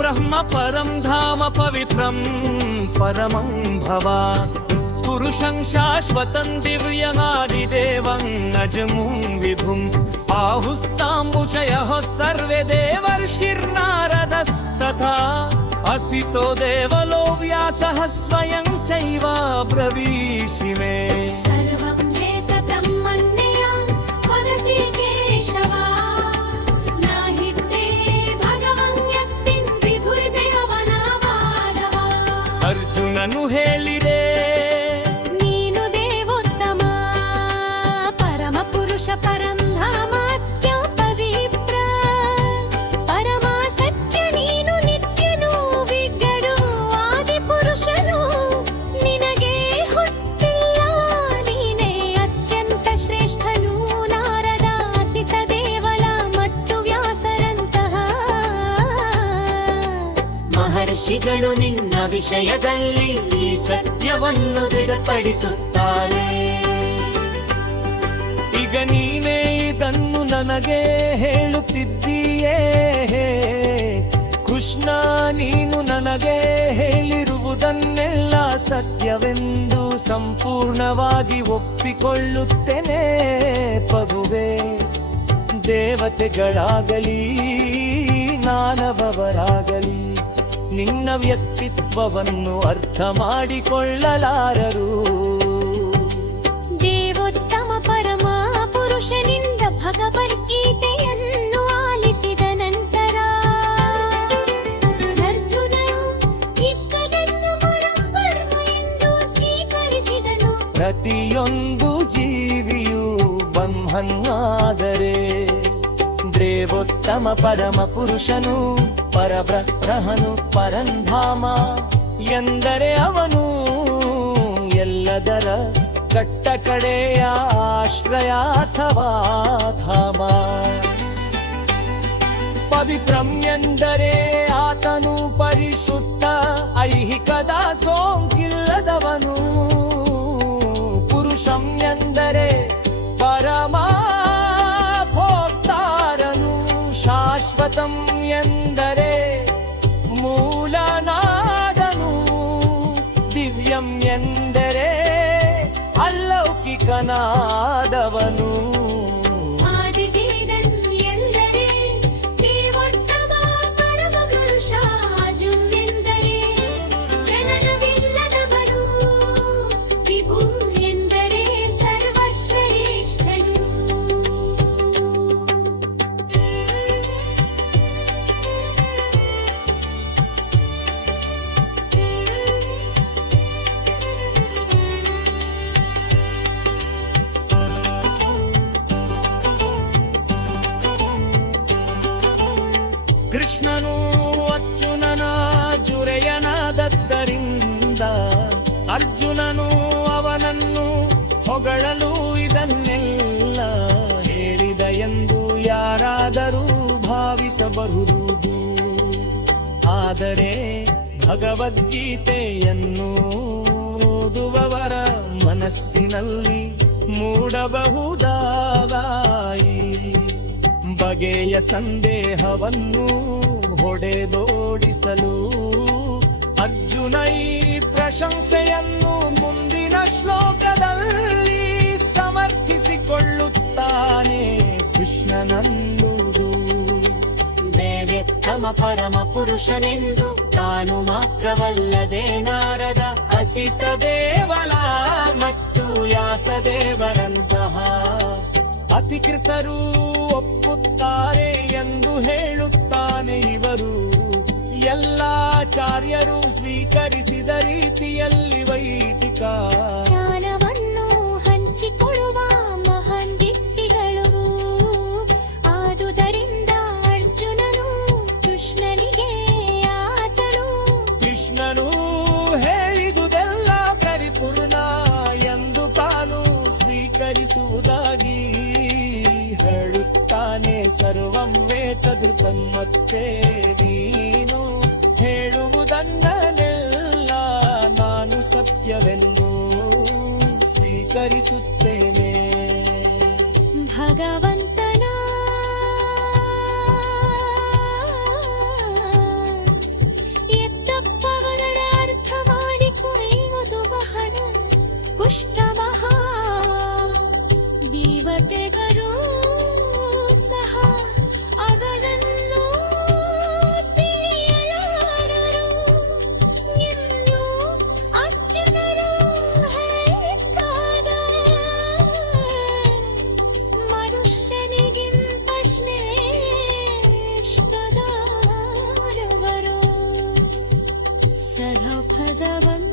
ब्रह्म परं धाम पवित्रं परमं भवान् पुरुषं शाश्वतं दिव्यमादिदेवं अजमुं विभुम् आहुस्ताम्बुजयः सर्वे देवर्षिर्नारदस्तथा असितो देवलो व्यासः स्वयं चैव ब्रवीषि मे ಅರ್ಜುನನು ಹೇಳಿದೆ ನೀನು ದೇವೋತ್ತಮ ಪರಮ ಪುರುಷ ಪರಂಧಾಮ ಅತ್ಯ ಪವಿತ್ರ ಪರಮ ಸತ್ಯ ನೀನು ನಿತ್ಯನು ವಿಗ್ಗಡು ಆದಿ ಪುರುಷನು ನಿನಗೆ ಹುಟ್ಟಿಲ್ಲ ನೀನೇ ಅತ್ಯಂತ ಶ್ರೇಷ್ಠನು ನಾರದ ಅಸಿತ ದೇವಲ ಮತ್ತು ವ್ಯಾಸರಂತಹ ಮಹರ್ಷಿಗಳು ನಿನ್ನ ವಿಷಯದಲ್ಲಿ ಈ ಸತ್ಯವನ್ನು ದೃಢಪಡಿಸುತ್ತಾರೆ. ಈಗ ನೀನೇ ಇದನ್ನು ನನಗೆ ಹೇಳುತ್ತಿದ್ದೀಯೇ ಕೃಷ್ಣ, ನೀನು ನನಗೆ ಹೇಳಿರುವುದನ್ನೆಲ್ಲ ಸತ್ಯವೆಂದು ಸಂಪೂರ್ಣವಾಗಿ ಒಪ್ಪಿಕೊಳ್ಳುತ್ತೇನೆ ಪ್ರಭುವೇ. ದೇವತೆಗಳಾಗಲಿ ಮಾನವರಾಗಲಿ ನಿನ್ನ ವ್ಯಕ್ತಿತ್ವವನ್ನು ಅರ್ಥ ಮಾಡಿಕೊಳ್ಳಲಾರರು. ದೇವೋತ್ತಮ ಪರಮ ಪುರುಷನಿಂದ ಭಗವದ್ಗೀತೆಯನ್ನು ಆಲಿಸಿದ ನಂತರ ಅರ್ಜುನನು ಇಷ್ಟವನ್ನು ಪರಬ್ರಹ್ಮ ಎಂದು ಸ್ವೀಕರಿಸಿದನು. ಪ್ರತಿಯೊಂದು ಜೀವಿಯು ಬ್ರಹ್ಮನಾದರೆ ದೇವೋತ್ತಮ ಪರಮ ಪುರುಷನು ಪರಬ್ರಹ್ಮನು ಪರಂಧಾಮ ಎಂದರೆ ಅವನು ಎಲ್ಲದರ ಕಟ್ಟ ಕಡೆಯ ಆಶ್ರಯ ಅಥವಾ ಧಾಮ. ಪವಿತ್ರಂ ಎಂದರೆ ಆತನು ಪರಿಶುದ್ಧ ಐಹಿಕದ ಸೋಂಕಿಲ್ಲದವನು. ಪುರುಷಂ ಎಂದರೆ ಪರಮ ಶಾಶ್ವತಂ ಎಂದರೆ ಮೂಲನಾದನು. ದಿವ್ಯಂ ಎಂದರೆ ಅಲೌಕಿಕನಾದವನು. ಕೃಷ್ಣನು ಅರ್ಜುನನ ಜುರೆಯನಾದದ್ದರಿಂದ ಅರ್ಜುನನು ಅವನನ್ನು ಹೊಗಳಲು ಇದನ್ನೆಲ್ಲ ಹೇಳಿದ ಎಂದು ಯಾರಾದರೂ ಭಾವಿಸಬಹುದು. ಆದರೆ ಭಗವದ್ಗೀತೆಯನ್ನು ಓದುವವರ ಮನಸ್ಸಿನಲ್ಲಿ ಮೂಡಬಹುದಾದ ಬಗೆಯ ಸಂದೇಹವನ್ನು ಹೊಡೆದೋಡಿಸಲು ಅರ್ಜುನ ಈ ಪ್ರಶಂಸೆಯನ್ನು ಮುಂದಿನ ಶ್ಲೋಕದಲ್ಲಿ ಸಮರ್ಥಿಸಿಕೊಳ್ಳುತ್ತಾನೆ. ಕೃಷ್ಣನನ್ನುವುದು ದೇವೋತ್ತಮ ಪರಮ ಪುರುಷನೆಂದು ತಾನು ಮಾತ್ರವಲ್ಲದೆ ನಾರದ ಅಸಿತ ದೇವಲ ಮತ್ತು ವ್ಯಾಸದೇವರಂತಹ ಅಧಿಕೃತರು ಒಪ್ಪುತ್ತಾರೆ ಎಂದು ಹೇಳುತ್ತಾನೆ. ಇವರು ಎಲ್ಲಾಚಾರ್ಯರು ಸ್ವೀಕರಿಸಿದ ರೀತಿಯಲ್ಲಿ ವೈದಿಕ ಜ್ಞಾನವನ್ನು ಹಂಚಿಕೊಳ್ಳುವ ಮಹಾನ್ ವ್ಯಕ್ತಿಗಳು. ಆದುದರಿಂದ ಅರ್ಜುನನು ಕೃಷ್ಣನಿಗೆ ಕೃಷ್ಣನು ಹೇಳಿದುದೆಲ್ಲ ಪರಿಪೂರ್ಣ ಎಂದು ತಾನು ಸ್ವೀಕರಿಸುವುದಾಗಿ ಹೇಳುತ್ತಾನೆ. ಸರ್ವಂ ವೇತಧೃತಂ ಮತ್ತೆ ನೀನು ಹೇಳುವುದನ್ನೆಲ್ಲ ನಾನು ಸತ್ಯವೆಂದು ಸ್ವೀಕರಿಸುತ್ತೇನೆ. ಭಗವಂತನ ಬಂದ